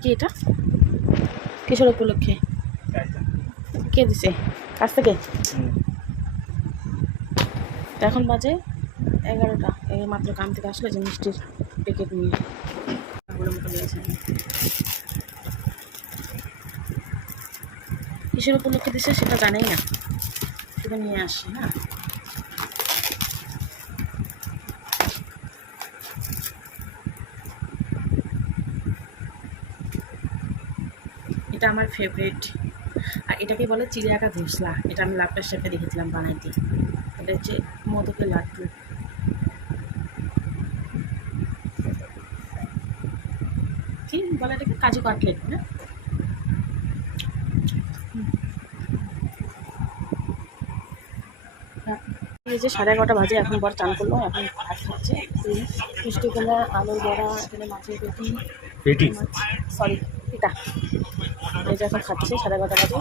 কি এটা কিসের উপলক্ষে কে দিছে কাছ থেকে? এখন বাজে 11টা, এই মাত্র কাম থেকে আসলে যে মিষ্টির প্যাকেট নিয়ে ওগুলো মতো দিয়েছে। কিসের উপলক্ষে দিছে সেটা জানেই না, শুধু নিয়ে আসি। হ্যাঁ, এটা আমার ফেভারিট। আর এটাকে বলে চিড়িয়াকা ঘোষলা। এটা আমি লাভটার সাথে দেখেছিলাম বানাইতে। এটা হচ্ছে মোদকের লাড্ডু। কি বলে এটাকে? কাজু কাটলেট না? এই যে 11:30 বাজে, এখন বর চান করলো, এখন ভাত খাচ্ছে। মিষ্টি কুমড়া, আলুর বড়া, এখানে মাছের পেটি, সরি পিতা। এই যে এখন খাচ্ছে 11:30 বাজে।